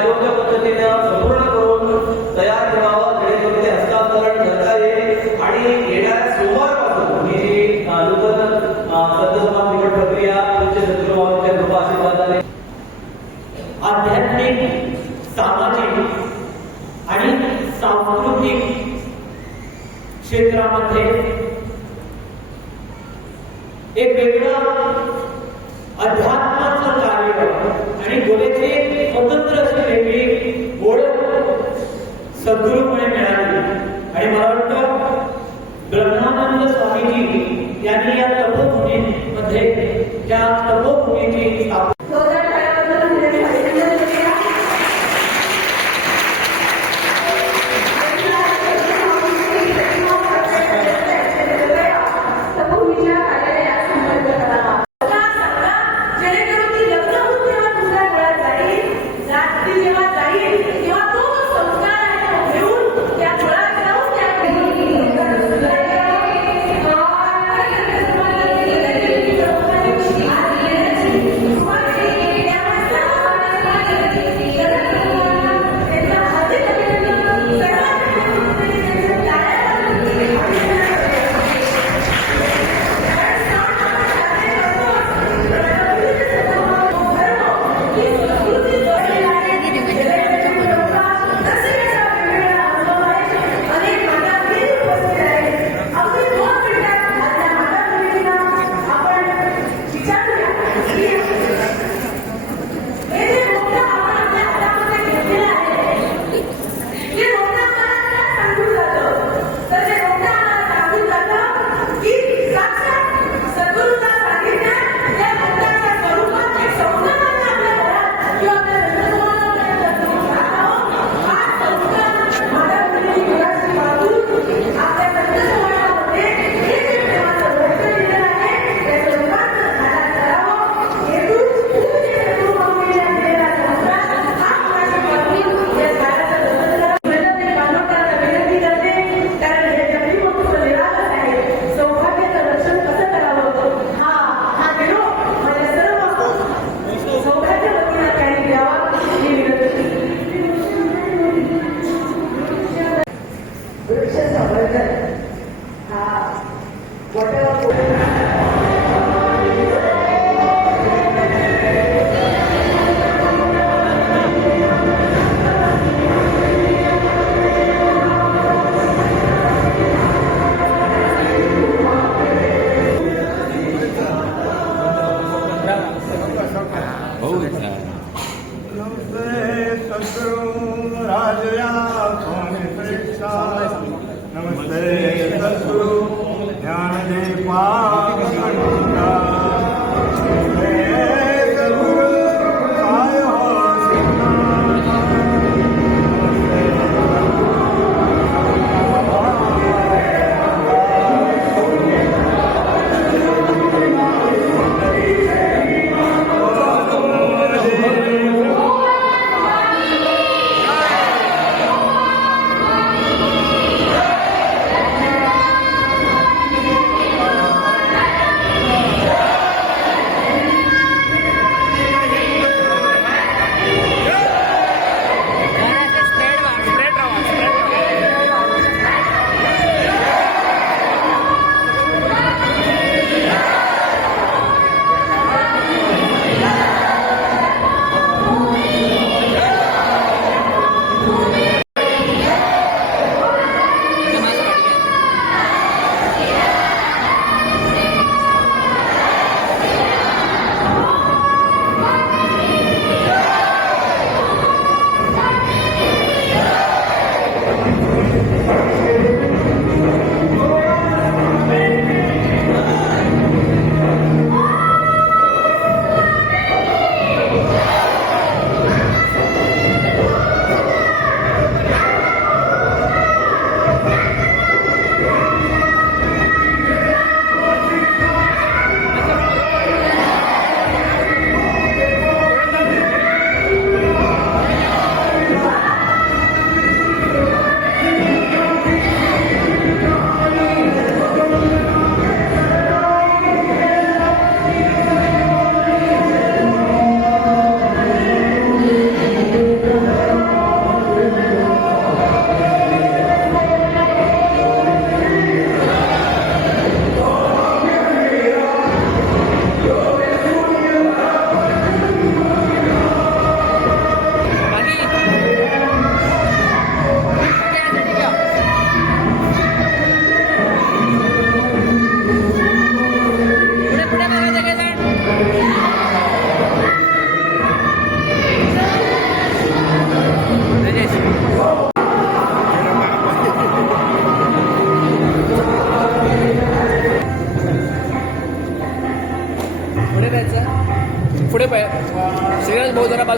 योग्य पद्धतीने संपूर्ण करून तयार ठेवावं, जेणेकरून ते हस्तांतरण करता येईल आणि येणाऱ्या सोमवारपासून ही जी नूतन संतसमाज निवड प्रक्रिया उच्च सद्गुरूंच्या कृपा आशीर्वादाने आध्यात्मिक, सामाजिक आणि सांस्कृतिक क्षेत्रामध्ये एक वेगळं अध्यात्माचं कार्य आणि गोव्याची स्वतंत्र अशी वेगळी ओळख सद्गुरूमुळे मिळाली. आणि मला वाटतं ब्रह्मानंद स्वामीजी यांनी या तपोभूमीमध्ये त्या तपोभूमीची स्थापना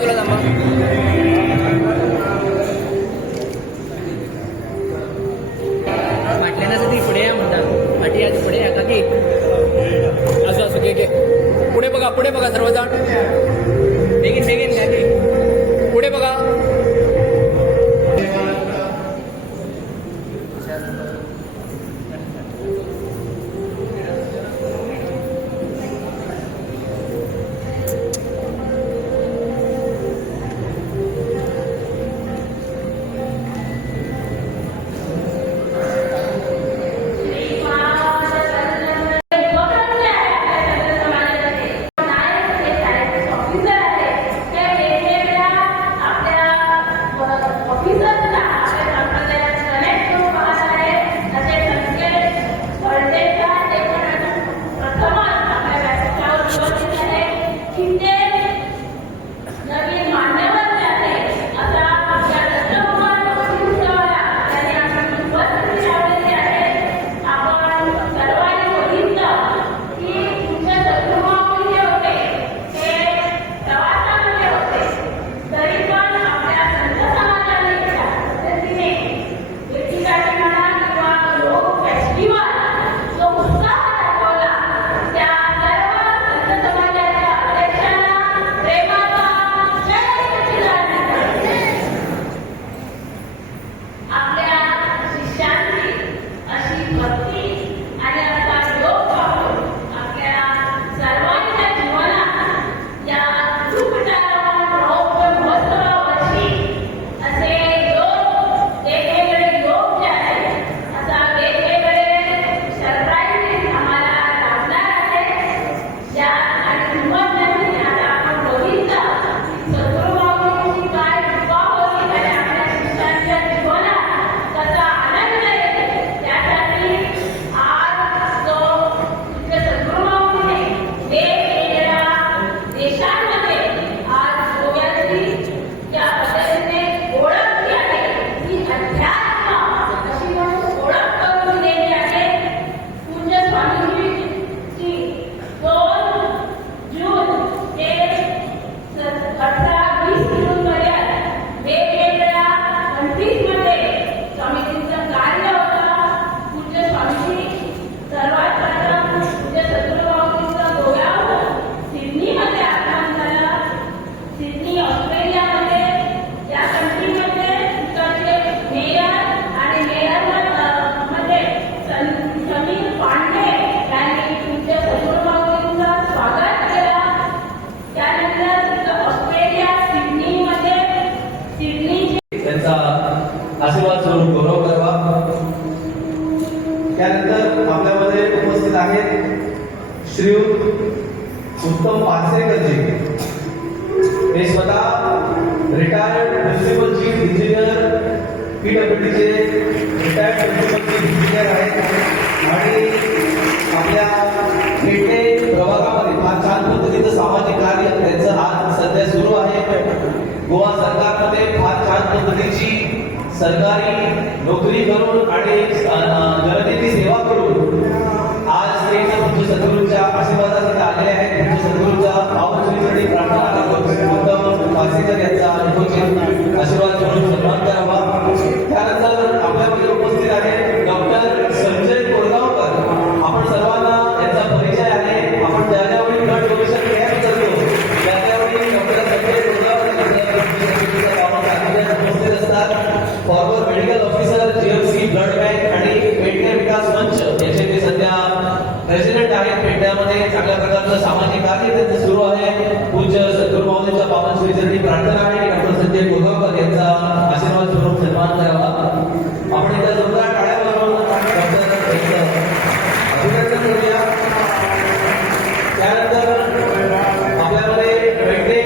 बाजूला थांबा. म्हटल्यानं ती पुढे या म्हणतात पाठी आज पुढे या का की असं असं घे पुढे बघा सर्वजण बेगीन घ्या की पुढे बघा. आशीर्वाद स्वरूप गौरव करावा. त्यानंतर आपल्यामध्ये उपस्थित आहेत श्री उत्तम पाचरेकरजी. हे स्वतः रिटायर्ड प्रिन्सिपल चीफ इंजिनियर PWDचे रिटायर्ड प्रिन्सिपल चीफ इंजिनियर आहेत आणि आपल्या पेठे प्रभागामध्ये फार छान पद्धतीचं सामाजिक कार्य त्यांचं आज सध्या सुरू आहे. गोवा सरकारमध्ये फार छान पद्धतीची सरकारी नोकरी करून आणि जनतेची सेवा करून आज ते तुमच्या सद्गुरूंच्या आशीर्वादाने आलेले आहेत. तुमच्या सद्गुरूंच्या पावनश्रीसाठी प्रार्थना करतो उत्तम पाचरेकर यांचा यथोचित आशीर्वाद घेऊन सन्मान करावा. त्यानंतर आपल्यामध्ये उपस्थित आहे डॉक्टर संजय कोरगावकर. आपण सर्वांना यांचा परिचय आहे. आपण ज्या ज्यावेळी ब्लड डोनेशन कॅम्प करतो त्या त्यावेळी डॉक्टर संजय कोरगावकर उपस्थित असतात. Farmer medical officer GMC blood bank आणि पेडणे विकास मंच याचे ते सध्या प्रेसिडेंट आहेत. पेडण्यामध्ये चांगल्या प्रकारचं सामाजिक कार्य त्यांचं सुरू आहे. पूज्य सद्गुरू माऊलींच्या पावनश्रीसाठी प्रार्थना आहे की डॉक्टर संजय कोरगावकर यांचा आशीर्वाद स्वरूप सन्मान करावा. आपण एकदा जोरदार टाळ्या वाजवून डॉक्टर यांचं अभिनंदन करूया. त्यानंतर आपल्यामध्ये पेडणे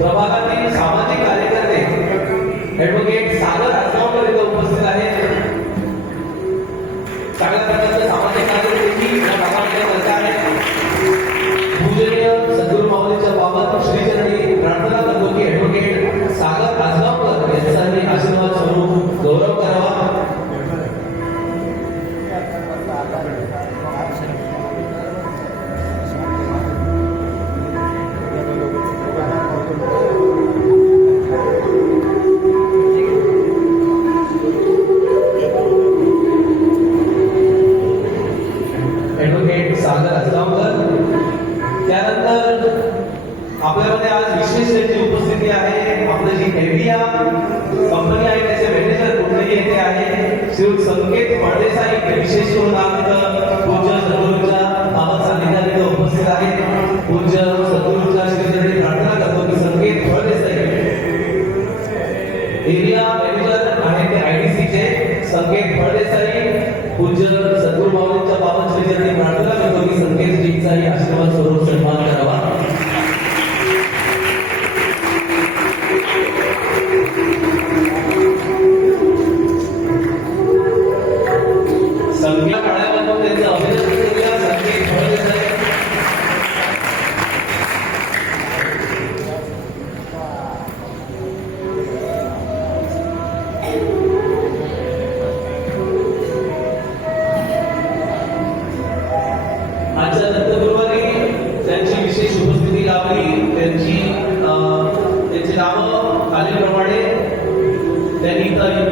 प्रभागातील सामाजिक कार्यकर्ते ऍडव्होकेट सागर आसगावकर इथे उपस्थित आहेत. चांगल्या प्रकारचं सामाजिक कार्य देखील या भागामध्ये करत आहेत. पूजनीय सद्गुरू माऊलीच्या बाबत श्रीचरणी प्रार्थना करतो की ऍडव्होकेट सागर आसगावकर यांचा आशीर्वाद स्वरूप गौरव हेविया कंपनी आहे त्याचे मॅनेजर कुठलेही येथे आहे श्री संकेत फळदेसाई हे विशेष करून आज पूज्य सद्गुरूंच्या बाबत सानिध्यात उपस्थित आहेत. पूज्य सद्गुरूंच्या श्रीचरणी प्रार्थना करतो की संकेत फळदेसाई एरिया मॅनेजर आहे ते IDC चे संकेत फळदेसाई पूज्य सद्गुरू माऊलींच्या बाबत श्रीचरणी प्रार्थना करतो की संकेत जींचाही आशीर्वाद स्वरूप सन्मान करावा. संख्या काळाबद्दल त्यांचं अभिनंदन करूया. संकेत फळदेसाई आजच्या दत्तगुरुवारी त्यांची विशेष उपस्थिती लावली. त्यांची नावं खालीलप्रमाणे त्यांनी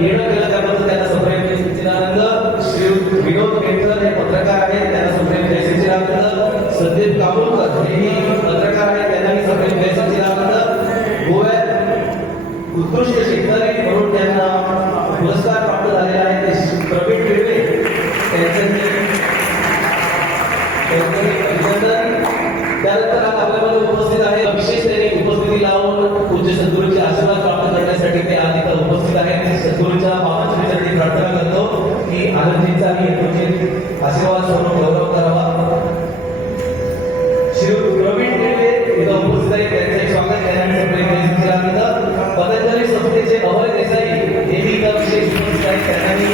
येणं केलं त्याबद्दल त्यांना सप्रेम जय सच्चिदानंद. श्री विनोद केतकर हे पत्रकार आहेत त्यांना सप्रेम जय सच्चिदानंद. संदीप काबुलकर हेही पत्रकार आहेत त्यांनाही सप्रेम जय सच्चिदानंद. गोव्यात उत्कृष्ट शेतकरी म्हणून त्यांना पुरस्कार प्राप्त झालेला आहे ते प्रवीण टिळवे त्यांचे त्यानंतर आज आपल्यामध्ये उपस्थित आहे विशेष त्यांनी उपस्थिती लावून पूज्य सद्गुरूंचे आशीर्वाद प्राप्त करण्यासाठी ते आज इथं उपस्थित आहेत. सद्गुरूंच्या बाबांच्या चरणी प्रार्थना करतो की आनंदजींचा आणि यशोजीत आशीर्वाद स्वरूप गौरव करावा. श्री प्रवीण टिळवे इथं उपस्थित आहेत त्यांचे स्वागत करण्यासाठी पतंजली संस्थेचे अभय देसाई हेही इथं विशेष उपस्थित आहेत त्यांनाही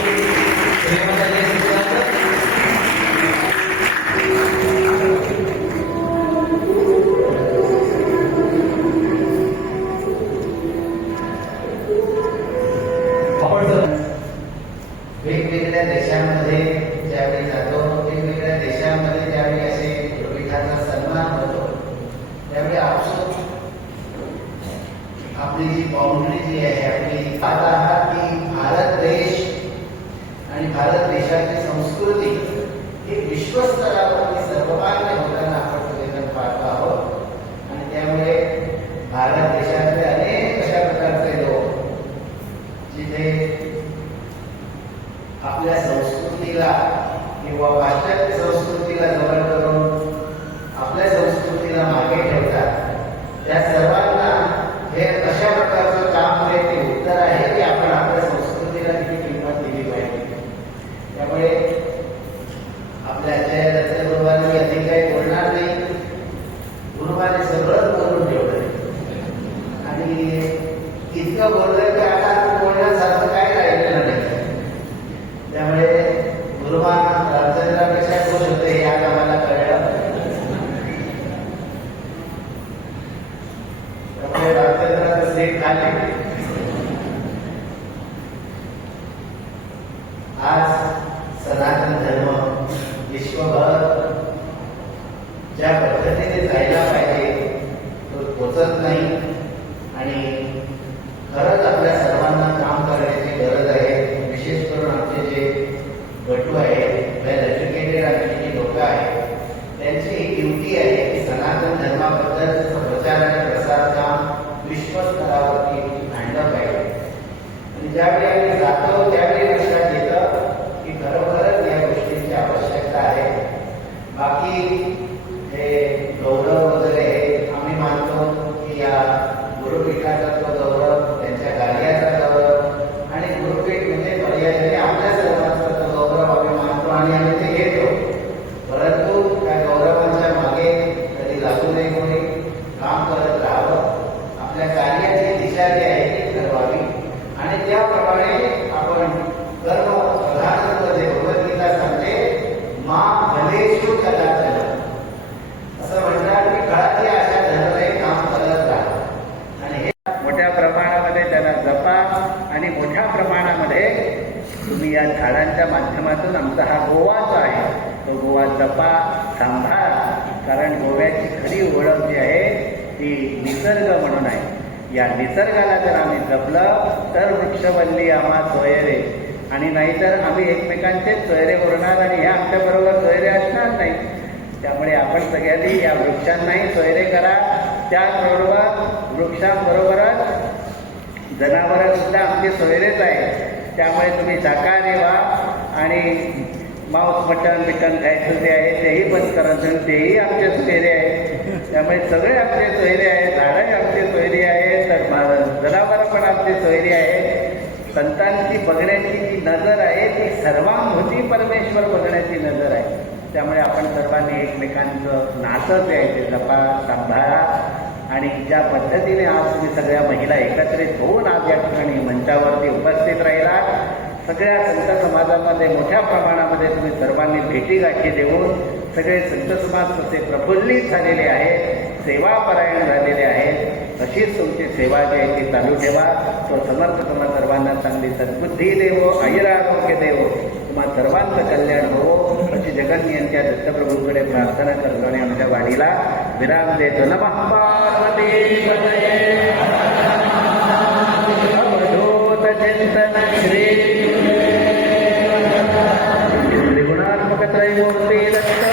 प्रेमाचा जय सच्चिदानंद. वेगवेगळ्या देशांमध्ये ज्यावेळी जातो वेगवेगळ्या देशांमध्ये ज्यावेळी असे गुरुपीठाचा सन्मान होतो त्यावेळी आपसूक आपली जी बाउंड्री जी आहे आपली पाहत आहात की भारत देश आणि भारत देशाची संस्कृती ही विश्वस्तरावरती सर्वमान्य होताना आपण सगळेजण पाहतो आहोत. आणि त्यामुळे भारत देशातले अनेक अशा प्रकारचे लोक जिथे आपल्या संस्कृतीला किंवा पाश्चात्य संस्कृतीला जवळ करून आपल्या संस्कृतीला मागे ठेवतात त्या सर्वांना हे अशा प्रकारचं काम आहे ते उत्तर आहे की आपण आपल्या संस्कृतीला किती किंमत दिली पाहिजे. त्यामुळे आपल्या आजच्या दत्तगुरुवांनी मी अधिक काही बोलणार नाही. गुरुवाने सगळंच बोलून ठेवलं आणि इतकं बोललं की आता बोलण्यासारखं काय राहिलेलं नाही. त्यामुळे गुरुमान रामचंद्रापेक्षा खुश होते हे आज आम्हाला कळलं. त्यामुळे रामचंद्राचं सेट खाले. आज सनातन धर्म विश्वभर ज्या पद्धतीने जायला पाहिजे तो पोचत नाही आणि खरंच आपल्या सर्वांना काम करण्याची गरज आहे. विशेष करून आमचे जे गटू आहेत वेल एज्युकेटेड आमची जी लोक आहेत त्यांची ही ड्युटी आहे की सनातन धर्माबद्दलचं प्रचार आणि प्रसार काम विश्वस्तरावरती आणलं पाहिजे. आणि ज्यावेळी आम्ही जातो त्यावेळी लक्षात येतं की खरोखरच या गोष्टींची आवश्यकता आहे. बाकी हे गौरव वगैरे आम्ही मानतो की या गुरुपीठाचा तो गौरव त्यांच्या कार्याचा गौरव आणि गुरुपीठ म्हणजे पर्यायाने आपल्या सर्वांचा तो गौरव आम्ही मानतो आणि आम्ही ते घेतो. परंतु त्या गौरवांच्या मागे कधी लागू नये कोणी काम करत राहावं. आपल्या कार्याची दिशा जी आहे ती ठरवावी आणि त्याप्रमाणे आपण कर्म प्रधानत्व जे भगवद्गीता सांगते मा भलेषु कदाचन असं म्हणतात की काळाची आशा धरणे काम करत राहा आणि हे मोठ्या प्रमाणामध्ये त्याला जपा आणि मोठ्या प्रमाणामध्ये तुम्ही या झाडांच्या माध्यमातून आमचा हा गोवा जो आहे तो गोवा जपा सांभाळा. कारण गोव्याची खरी ओळख जी आहे ती निसर्ग म्हणून आहे. या निसर्गाला जर आम्ही जपलं तर वृक्षवल्ली आम्हा सोयरे आणि नाहीतर आम्ही एकमेकांचे सोयरे उरणार आणि हे आमच्याबरोबर सोयरे असणार नाही. त्यामुळे आपण सगळ्यांनी या वृक्षांनाही सोयरे करा. त्याचबरोबर वृक्षांबरोबरच जनावरं सुद्धा आमचे सोयरेच आहे. त्यामुळे तुम्ही शाकाहारी व्हा आणि मांस मटण बिटन खायचं जे आहे तेही बंद करायचं, तेही आमचे सोयरे आहे. त्यामुळे सगळे आमचे सोयरे आहेत, झाडंही आमचे सोयरे आहेत, तर जनावरं पण आमचे सोयरे आहेत. संतांची बघण्याची जी नजर आहे ती सर्वांभूती परमेश्वर बघण्याची नजर आहे. त्यामुळे आपण सर्वांनी एकमेकांचं नातं जे आहे ते जपा, सांभाळा. आणि ज्या पद्धतीने आज तुम्ही सगळ्या महिला एकत्रित होऊन आज या ठिकाणी मंचावरती उपस्थित राहिला, सगळ्या संत समाजामध्ये मोठ्या प्रमाणामध्ये तुम्ही सर्वांनी भेटीगाठी देऊन सगळे संत समाज तसे प्रफुल्लित झालेले आहेत, सेवापरायण झालेले आहेत. अशीच तुमची सेवा जी आहे ती चालू ठेवा. तो समर्थ तुम्हा सर्वांना चांगली सद्बुद्धी देवो, आयुरारोग्य देवो, तुम्हा सर्वांचं कल्याण हो अशी जगन्यांच्या दत्तप्रभूंकडे प्रार्थना करतो आणि आमच्या वाणीला विराम देतो. नमः पार्वती पतये अवधूत चिंतन श्री त्रिगुणात्मक त्रयमूर्ती दत्त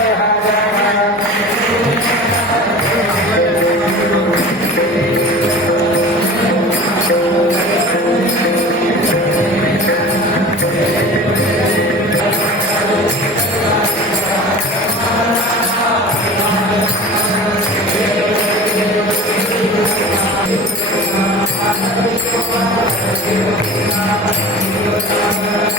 Thank you.